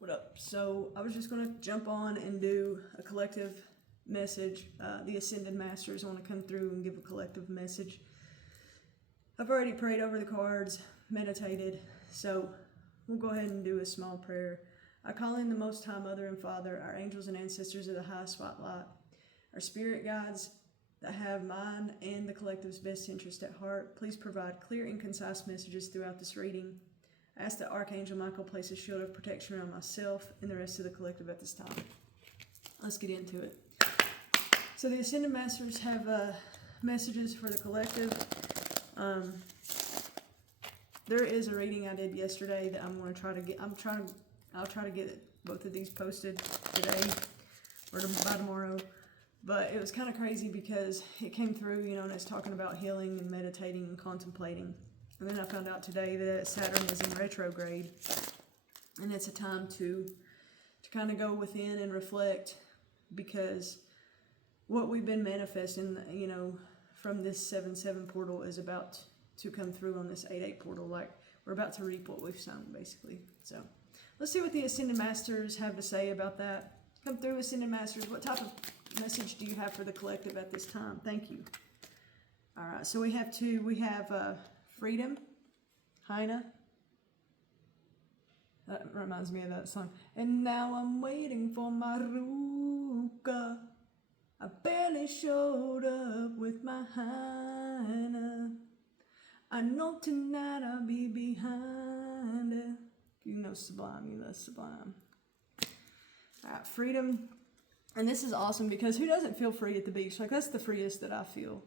What up? So I was just going to jump on and do a collective message. The Ascended Masters want to come through and give a collective message. I've already prayed over the cards, meditated, so we'll go ahead and do a small prayer. I call in the Most High Mother and Father, our angels and ancestors of the high spotlight, our spirit guides that have mine and the collective's best interest at heart. Please provide clear and concise messages throughout this reading. I ask that Archangel Michael place a shield of protection around myself and the rest of the collective at this time. Let's get into it. So the Ascended Masters have messages for the collective. There is a reading I did yesterday that I'm going to try to get. I'll try to get both of these posted today or by tomorrow. But it was kind of crazy because it came through, and it's talking about healing and meditating and contemplating. And then I found out today that Saturn is in retrograde, and it's a time to kind of go within and reflect, because what we've been manifesting, from this 7-7 portal is about to come through on this 8-8 portal. Like, we're about to reap what we've sown, basically. So let's see what the Ascended Masters have to say about that. Come through, Ascended Masters. What type of message do you have for the collective at this time? Thank you. All right, so we have two. We have Freedom, Heine. That reminds me of that song. And now I'm waiting for my Ruka. I barely showed up with my Heine. I know tonight I'll be behind it. You know Sublime, you love Sublime. All right, Freedom. And this is awesome because who doesn't feel free at the beach? Like, that's the freest that I feel.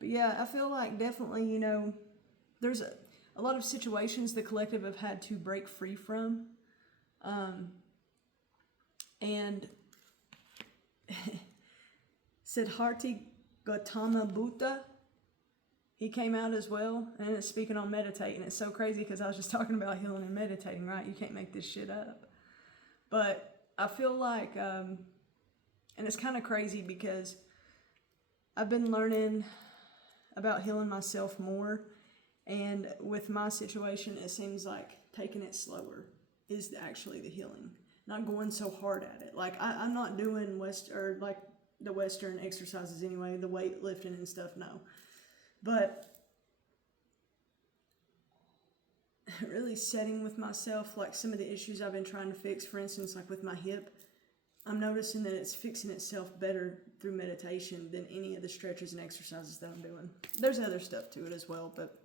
But yeah, I feel like definitely, there's a lot of situations the collective have had to break free from. And Siddhartha Gautama Buddha, he came out as well, and it's speaking on meditating. It's so crazy because I was just talking about healing and meditating, right? You can't make this shit up. But I feel like, and it's kind of crazy because I've been learning about healing myself more. And with my situation, it seems like taking it slower is actually the healing. Not going so hard at it. Like, I'm not doing the Western exercises anyway, the weightlifting and stuff, no. But really setting with myself, like some of the issues I've been trying to fix, for instance, like with my hip, I'm noticing that it's fixing itself better through meditation than any of the stretches and exercises that I'm doing. There's other stuff to it as well, but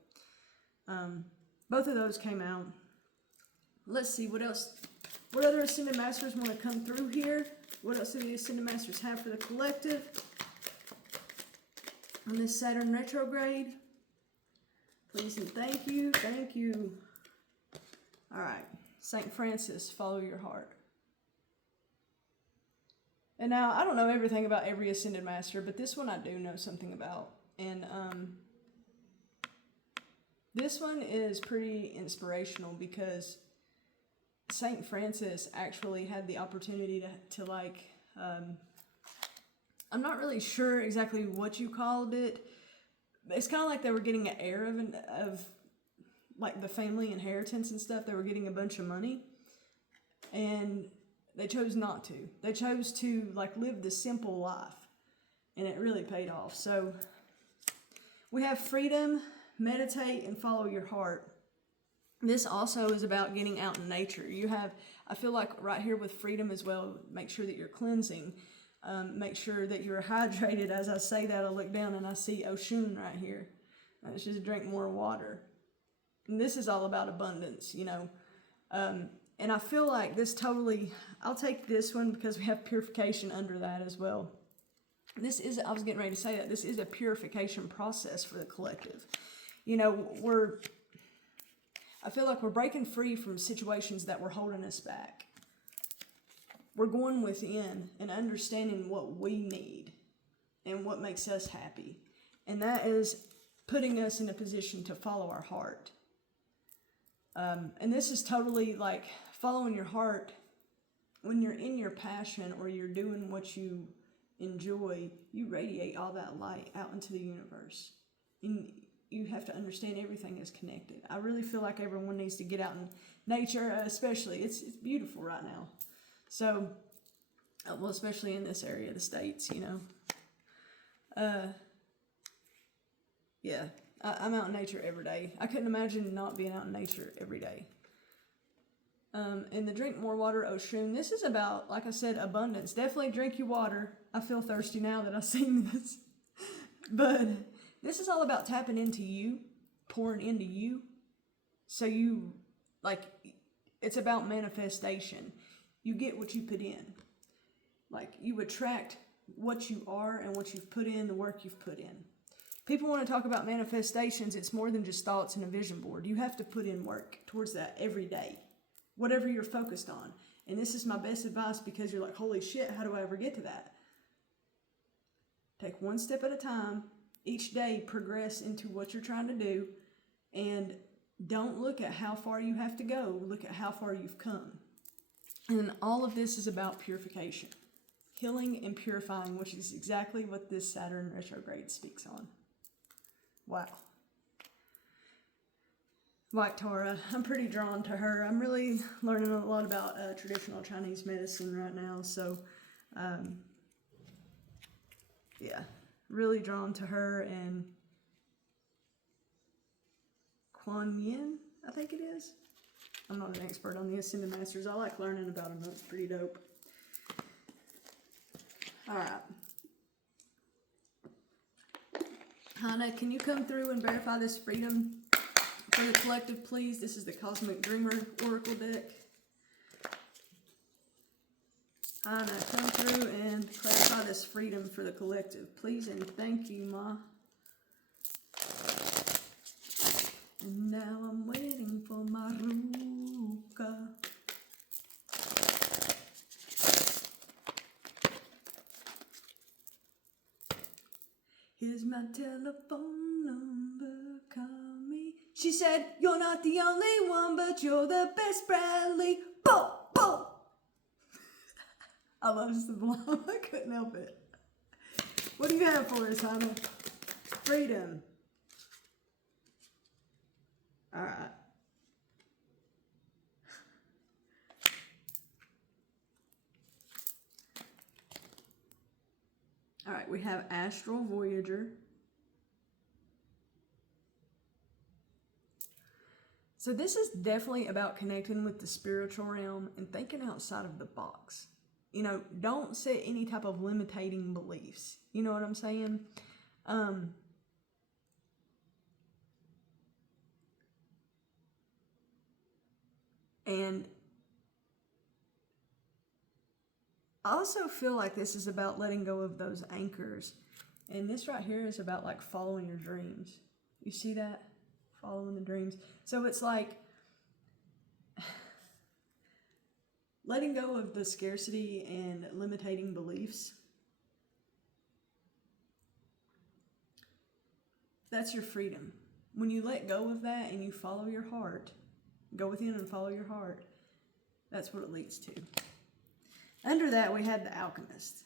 both of those came out. Let's see, what else? What other Ascended Masters want to come through here? What else do the Ascended Masters have for the collective on this Saturn retrograde? Please and thank you. Thank you. All right. St. Francis, follow your heart. And now, I don't know everything about every Ascended Master, but this one I do know something about. And this one is pretty inspirational because St. Francis actually had the opportunity to I'm not really sure exactly what you called it. It's kind of like they were getting an heir of like the family inheritance and stuff. They were getting a bunch of money, and they chose not to. They chose to live the simple life, and it really paid off. So we have freedom, meditate, and follow your heart. This also is about getting out in nature. I feel like right here with freedom as well, make sure that you're cleansing. Make sure that you're hydrated. As I say that, I look down and I see Oshun right here. I should drink more water. And this is all about abundance, and I feel like this totally, I'll take this one because we have purification under that as well. I was getting ready to say that, this is a purification process for the collective. I feel like we're breaking free from situations that were holding us back. We're going within and understanding what we need and what makes us happy. And that is putting us in a position to follow our heart. And this is totally like following your heart. When you're in your passion or you're doing what you enjoy, you radiate all that light out into the universe. And you have to understand everything is connected. I really feel like everyone needs to get out in nature, especially. It's beautiful right now. So, well, especially in this area of the States, you know. Yeah, I'm out in nature every day. I couldn't imagine not being out in nature every day. And the Drink More Water Oshun, this is about, like I said, abundance. Definitely drink your water. I feel thirsty now that I've seen this. But this is all about tapping into you, pouring into you. So you, like, it's about manifestation. You get what you put in. Like, you attract what you are and what you've put in, the work you've put in. People want to talk about manifestations. It's more than just thoughts and a vision board. You have to put in work towards that every day, whatever you're focused on. And this is my best advice because you're like, holy shit, how do I ever get to that? Take one step at a time. Each day, progress into what you're trying to do. And don't look at how far you have to go. Look at how far you've come. And all of this is about purification. Healing and purifying, which is exactly what this Saturn retrograde speaks on. Wow. White Tara, I'm pretty drawn to her. I'm really learning a lot about traditional Chinese medicine right now. So, yeah, really drawn to her and Kuan Yin, I think it is. I'm not an expert on the Ascended Masters. I like learning about them. That's pretty dope. All right. Hannah, can you come through and verify this freedom for the collective, please? This is the Cosmic Dreamer Oracle deck. Hannah, come through and clarify this freedom for the collective, please, and thank you, Ma. And now I'm waiting for my Ruka. Here's my telephone number, call me. She said, you're not the only one, but you're the best, Bradley. Bo, bo. I love Sublime. I couldn't help it. What do you have for us, Hannah? Freedom. All right. All right, we have Astral Voyager. So this is definitely about connecting with the spiritual realm and thinking outside of the box. You know, don't set any type of limiting beliefs. You know what I'm saying? And I also feel like this is about letting go of those anchors. And this right here is about like following your dreams. You see that? Following the dreams. So it's like letting go of the scarcity and limiting beliefs. That's your freedom. When you let go of that and you follow your heart, go within and follow your heart, that's what it leads to. Under that, we had the Alchemist.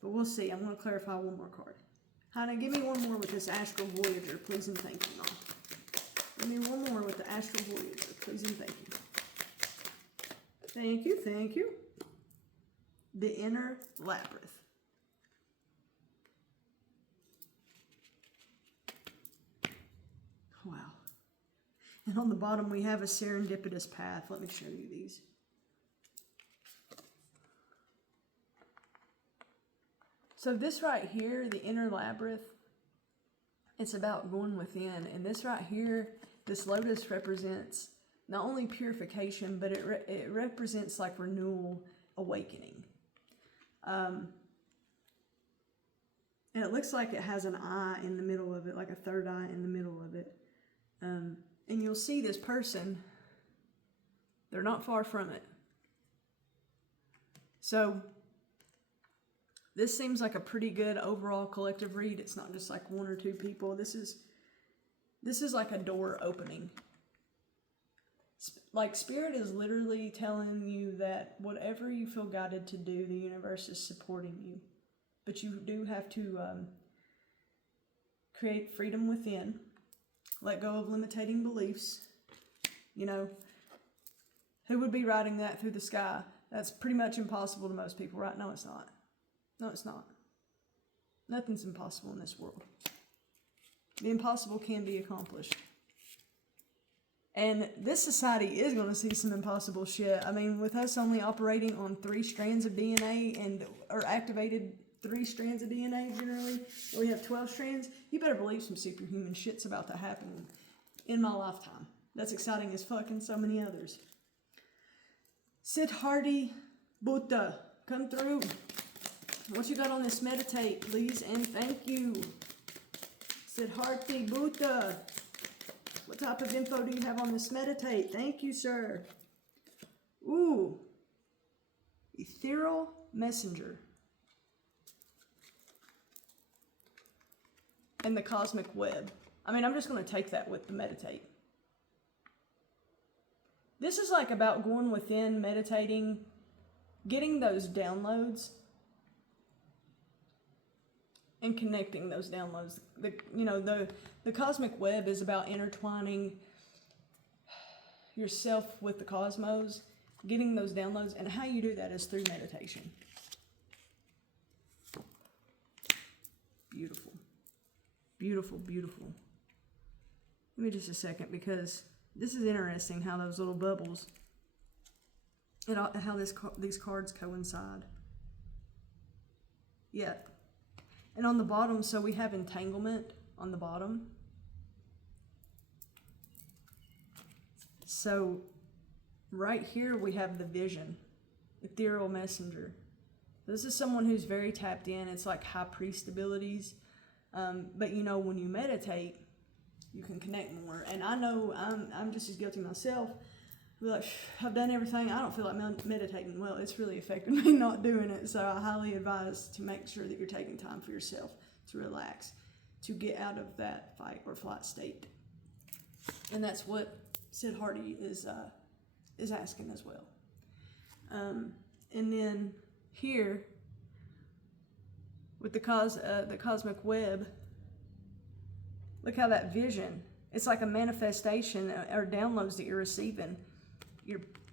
But we'll see. I'm going to clarify one more card. Hannah, give me one more with this Astral Voyager, please and thank you, Mom. Give me one more with the Astral Voyager, please and thank you. Thank you, thank you. The Inner Labyrinth. Wow. And on the bottom, we have a serendipitous path. Let me show you these. So this right here, the Inner Labyrinth, it's about going within. And this right here, this lotus represents not only purification, but it represents like renewal, awakening. And it looks like it has an eye in the middle of it, like a third eye in the middle of it. And you'll see this person, they're not far from it. So this seems like a pretty good overall collective read. It's not just like one or two people. This is like a door opening. Like Spirit is literally telling you that whatever you feel guided to do, the universe is supporting you. But you do have to create freedom within, let go of limiting beliefs. You know, who would be riding that through the sky? That's pretty much impossible to most people, right? No, it's not. No, it's not. Nothing's impossible in this world. The impossible can be accomplished. And this society is going to see some impossible shit. I mean, with us only operating on 3 strands of DNA or activated 3 strands of DNA generally, we have 12 strands, you better believe some superhuman shit's about to happen in my lifetime. That's exciting as fuck, and so many others. Siddharthi Buddha, come through. What you got on this meditate, please, and thank you. Siddharthi Buddha. What type of info do you have on this meditate? Thank you, sir. Ooh. Ethereal messenger. And the cosmic web. I mean, I'm just going to take that with the meditate. This is like about going within, meditating, getting those downloads, and connecting those downloads. The cosmic web is about intertwining yourself with the cosmos, getting those downloads, and how you do that is through meditation. Beautiful. Beautiful, beautiful. Give me just a second, because this is interesting how those little bubbles, how these cards coincide. Yeah. And on the bottom, so we have entanglement on the bottom. So right here we have the vision, ethereal messenger. This is someone who's very tapped in. It's like high priest abilities. But you know, when you meditate, you can connect more. And I know I'm just as guilty myself. Be like, I've done everything. I don't feel like meditating. Well, it's really affected me not doing it. So I highly advise to make sure that you're taking time for yourself to relax, to get out of that fight or flight state. And that's what Siddharthi is asking as well. And then here, with the cosmic web, look how that vision, it's like a manifestation or downloads that you're receiving.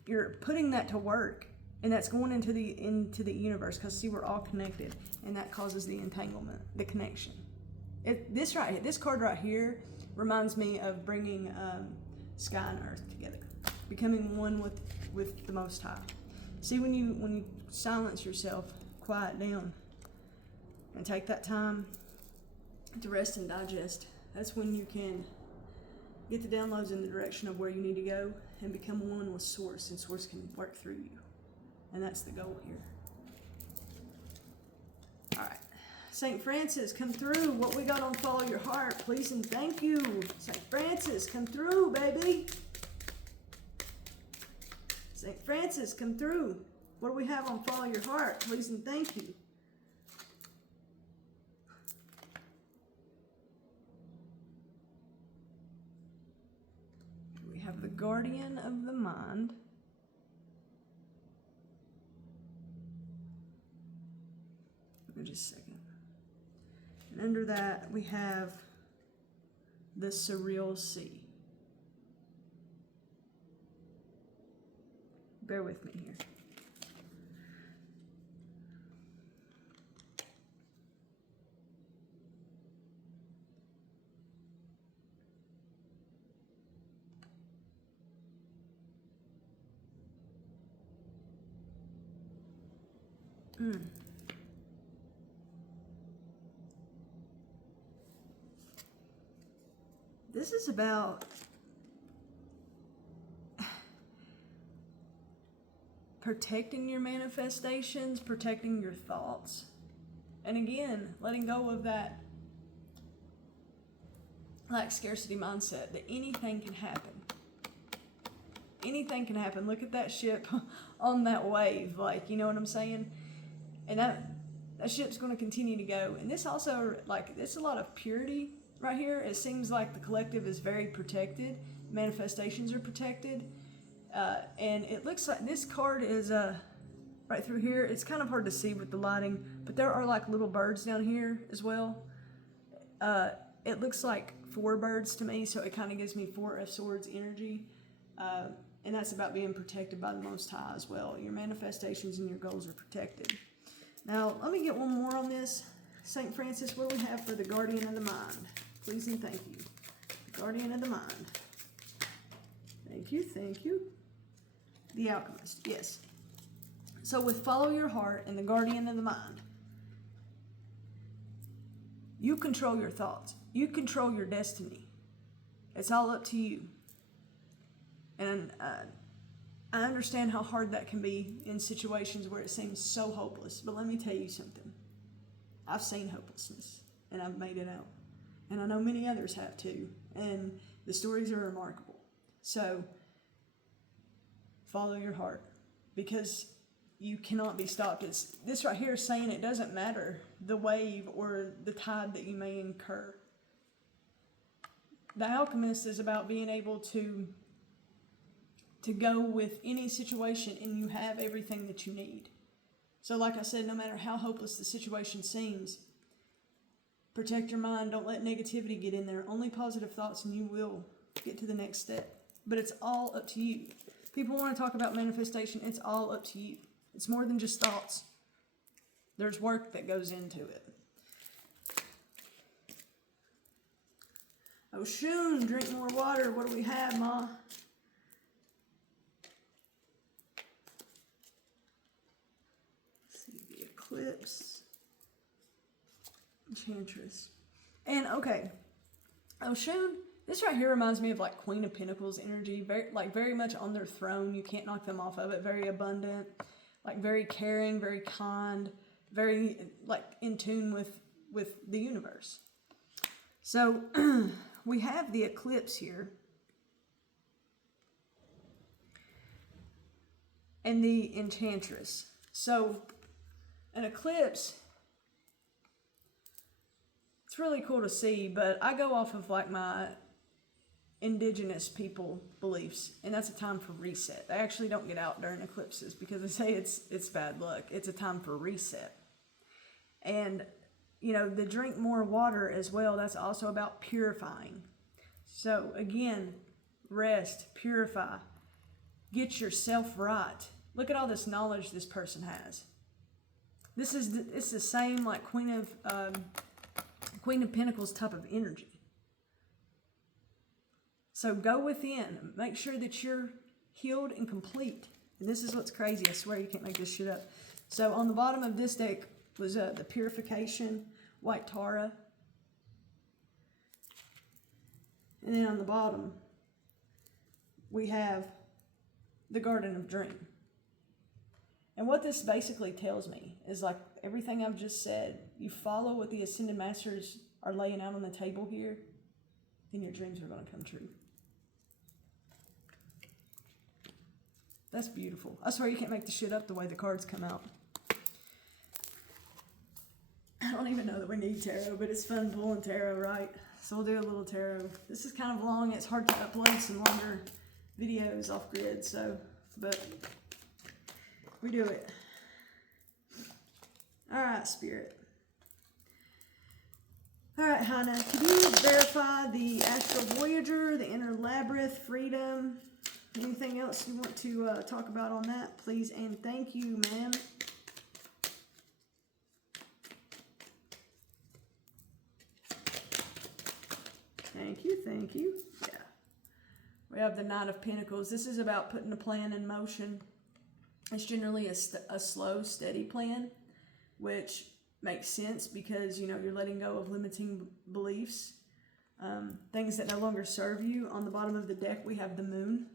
You're putting that to work, and that's going into the universe, because see, we're all connected, and that causes the entanglement, the connection. This card right here reminds me of bringing sky and earth together, becoming one with the Most High. See, when you silence yourself, quiet down, and take that time to rest and digest, that's when you can get the downloads in the direction of where you need to go and become one with Source, and Source can work through you. And that's the goal here. All right. St. Francis, come through. What we got on Follow Your Heart, please and thank you. St. Francis, come through, baby. St. Francis, come through. What do we have on Follow Your Heart, please and thank you. The guardian of the mind. Give me just a second. And under that we have the surreal sea. Bear with me here. This is about protecting your manifestations, protecting your thoughts, and again, letting go of that like scarcity mindset that anything can happen. Anything can happen. Look at that ship on that wave, like, you know what I'm saying? And that ship's going to continue to go. And this also, like, it's a lot of purity right here. It seems like the collective is very protected. Manifestations are protected. And it looks like this card is right through here. It's kind of hard to see with the lighting, but there are like little birds down here as well. it looks like 4 birds to me, so it kind of gives me 4 of Swords energy. And that's about being protected by the Most High as well. Your manifestations and your goals are protected. Now, let me get one more on this. St. Francis, what do we have for the Guardian of the Mind? Please and thank you. Guardian of the Mind. Thank you, thank you. The Alchemist, yes. So with Follow Your Heart and the Guardian of the Mind, you control your thoughts. You control your destiny. It's all up to you. And I understand how hard that can be in situations where it seems so hopeless. But let me tell you something. I've seen hopelessness, and I've made it out. And I know many others have too. And the stories are remarkable. So, follow your heart. Because you cannot be stopped. This right here is saying it doesn't matter the wave or the tide that you may incur. The Alchemist is about being able to go with any situation, and you have everything that you need. So like I said, no matter how hopeless the situation seems, protect your mind. Don't let negativity get in there. Only positive thoughts and you will get to the next step. But it's all up to you. People want to talk about manifestation. It's all up to you. It's more than just thoughts. There's work that goes into it. Oshun, drink more water. What do we have, Ma? Let's see, the Eclipse. Enchantress. And, okay. Oshun, this right here reminds me of like Queen of Pentacles energy. Very much on their throne. You can't knock them off of it. Very abundant. Like very caring, very kind. Very like in tune with the universe. So we have the Eclipse here. And the Enchantress. So an eclipse, it's really cool to see, but I go off of like my indigenous people beliefs, and that's a time for reset. They actually don't get out during eclipses because they say it's bad luck. It's a time for reset. And you know, the drink more water as well, that's also about purifying. So again, rest, purify, get yourself right. Look at all this knowledge this person has. It's the same like Queen of Pentacles type of energy. So go within, make sure that you're healed and complete. And this is what's crazy. I swear you can't make this shit up. So on the bottom of this deck was the Purification, White Tara. And then on the bottom, we have the Garden of Dream. And what this basically tells me is like everything I've just said, you follow what the Ascended Masters are laying out on the table here, then your dreams are going to come true. That's beautiful. I swear you can't make the shit up the way the cards come out. I don't even know that we need tarot, but it's fun pulling tarot, right? So we'll do a little tarot. This is kind of long. It's hard to upload some longer videos off grid, so, but we do it. All right, Spirit. All right, Hannah, could you verify the Astral Voyager, the Inner Labyrinth, Freedom? Anything else you want to talk about on that, please? And thank you, ma'am. Thank you, thank you. Yeah. We have the Knight of Pentacles. This is about putting a plan in motion. It's generally a slow, steady plan, which makes sense because, you know, you're letting go of limiting beliefs, things that no longer serve you. On the bottom of the deck, we have the Moon.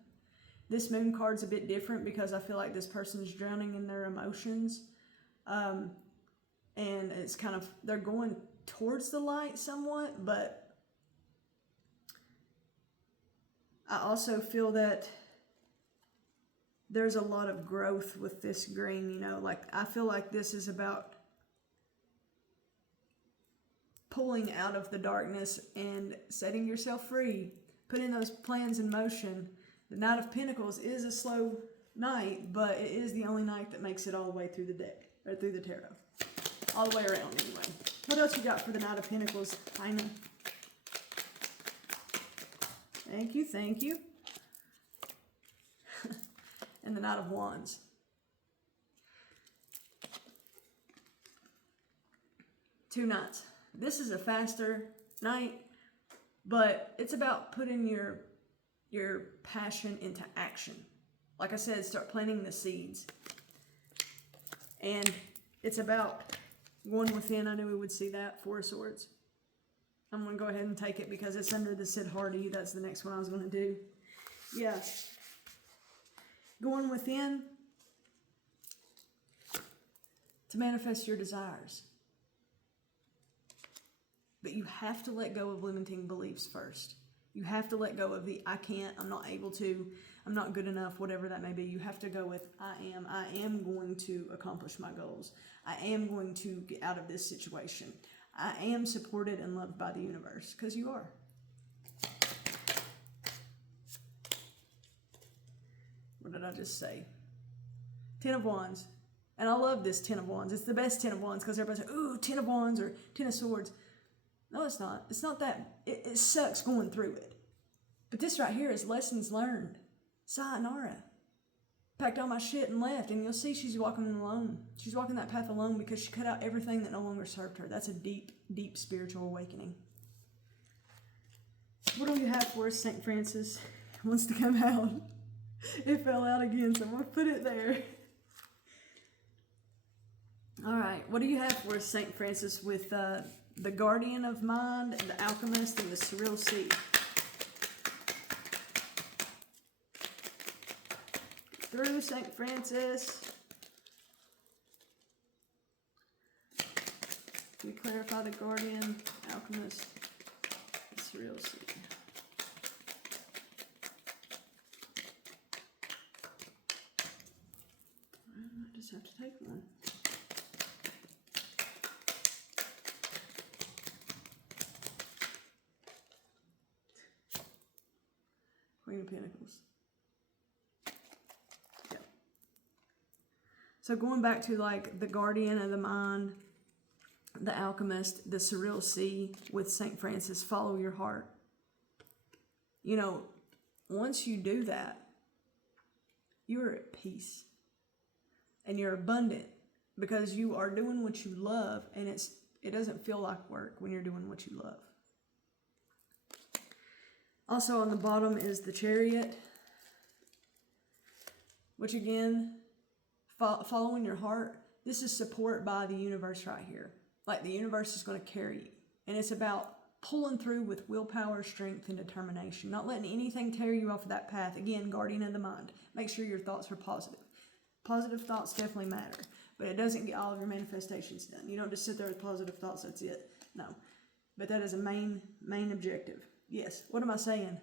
This Moon card's a bit different because I feel like this person's drowning in their emotions. And it's kind of, they're going towards the light somewhat, but I also feel that there's a lot of growth with this green, you know, like I feel like this is about pulling out of the darkness and setting yourself free, putting those plans in motion. The Knight of Pentacles is a slow knight, but it is the only knight that makes it all the way through the deck, or through the tarot. All the way around, anyway. What else you got for the Knight of Pentacles, Heina? Thank you, thank you. And the Knight of Wands. Two Knights. This is a faster night, but it's about putting your passion into action. Like I said, start planting the seeds. And it's about going within. I knew we would see that. Four of Swords. I'm going to go ahead and take it because it's under the Sid Hardy. That's the next one I was going to do. Yeah. Going within to manifest your desires. But you have to let go of limiting beliefs first. You have to let go of the I can't, I'm not able to, I'm not good enough, whatever that may be. You have to go with I am going to accomplish my goals. I am going to get out of this situation. I am supported and loved by the universe, because you are. What did I just say? Ten of Wands. And I love this Ten of Wands. It's the best Ten of Wands because everybody's like, ooh, Ten of Wands or Ten of Swords. No, it's not. It's not that. It sucks going through it. But this right here is lessons learned. Sayonara. Packed all my shit and left. And you'll see she's walking alone. She's walking that path alone because she cut out everything that no longer served her. That's a deep, deep spiritual awakening. What do you have for us, St. Francis? It wants to come out. It fell out again, so I'm going to put it there. All right. What do you have for us, St. Francis, with the Guardian of Mind, the Alchemist, and the Surreal Sea? Through St. Francis. We clarify the Guardian, Alchemist, the Surreal Sea. I just have to take one. Queen of Pentacles. Yeah. So going back to like the Guardian of the Mind, the Alchemist, the Surreal Sea with St. Francis, follow your heart. You know, once you do that, you're at peace. And you're abundant because you are doing what you love, and it doesn't feel like work when you're doing what you love. Also on the bottom is the Chariot, which again, following your heart. This is support by the universe right here. Like the universe is going to carry you. And it's about pulling through with willpower, strength, and determination. Not letting anything tear you off of that path. Again, Guardian of the Mind. Make sure your thoughts are positive. Positive thoughts definitely matter. But it doesn't get all of your manifestations done. You don't just sit there with positive thoughts, that's it. No. But that is a main objective. Yes. What am I saying?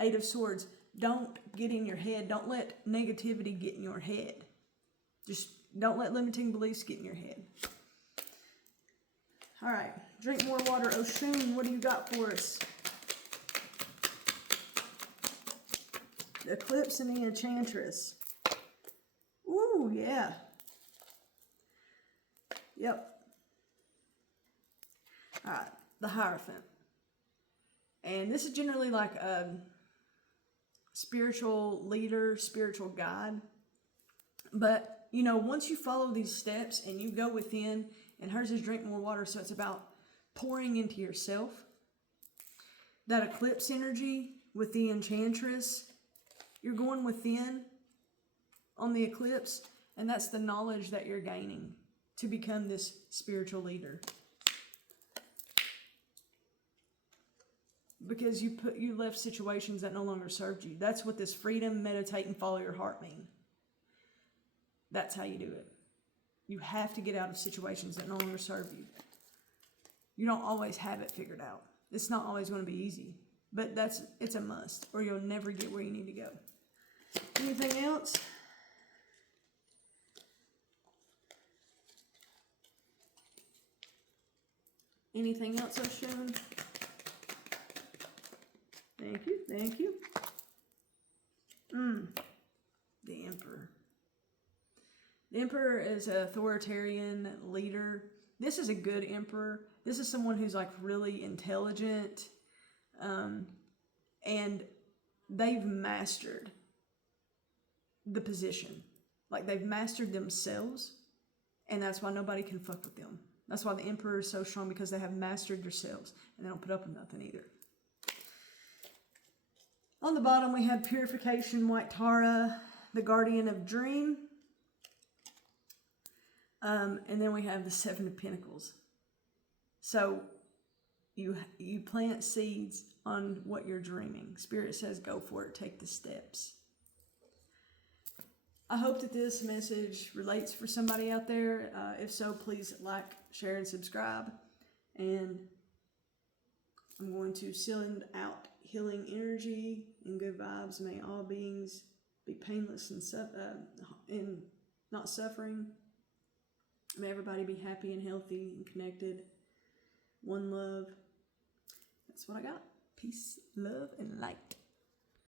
Eight of Swords. Don't get in your head. Don't let negativity get in your head. Just don't let limiting beliefs get in your head. All right. Drink more water. Oshun, what do you got for us? The Eclipse and the Enchantress. Ooh, yeah. Yep. All right. The Hierophant. And this is generally like a spiritual leader, spiritual guide. But, you know, once you follow these steps and you go within, and hers is drink more water, so it's about pouring into yourself. That Eclipse energy with the Enchantress, you're going within on the Eclipse, and that's the knowledge that you're gaining to become this spiritual leader. Because you left situations that no longer served you. That's what this freedom, meditate, and follow your heart mean. That's how you do it. You have to get out of situations that no longer serve you. You don't always have it figured out. It's not always going to be easy. But it's a must, or you'll never get where you need to go. Anything else? Anything else, Oshun? Thank you, thank you. The Emperor. The Emperor is an authoritarian leader. This is a good emperor. This is someone who's like really intelligent. And they've mastered the position. Like, they've mastered themselves, and that's why nobody can fuck with them. That's why the Emperor is so strong, because they have mastered themselves, and they don't put up with nothing either. On the bottom, we have Purification, White Tara, the Guardian of Dream. And then we have the Seven of Pentacles. So you plant seeds on what you're dreaming. Spirit says go for it. Take the steps. I hope that this message relates for somebody out there. If so, please like, share, and subscribe. And I'm going to send out healing energy and good vibes. May all beings be painless and not suffering. May everybody be happy and healthy and connected. One love. That's what I got. Peace, love, and light.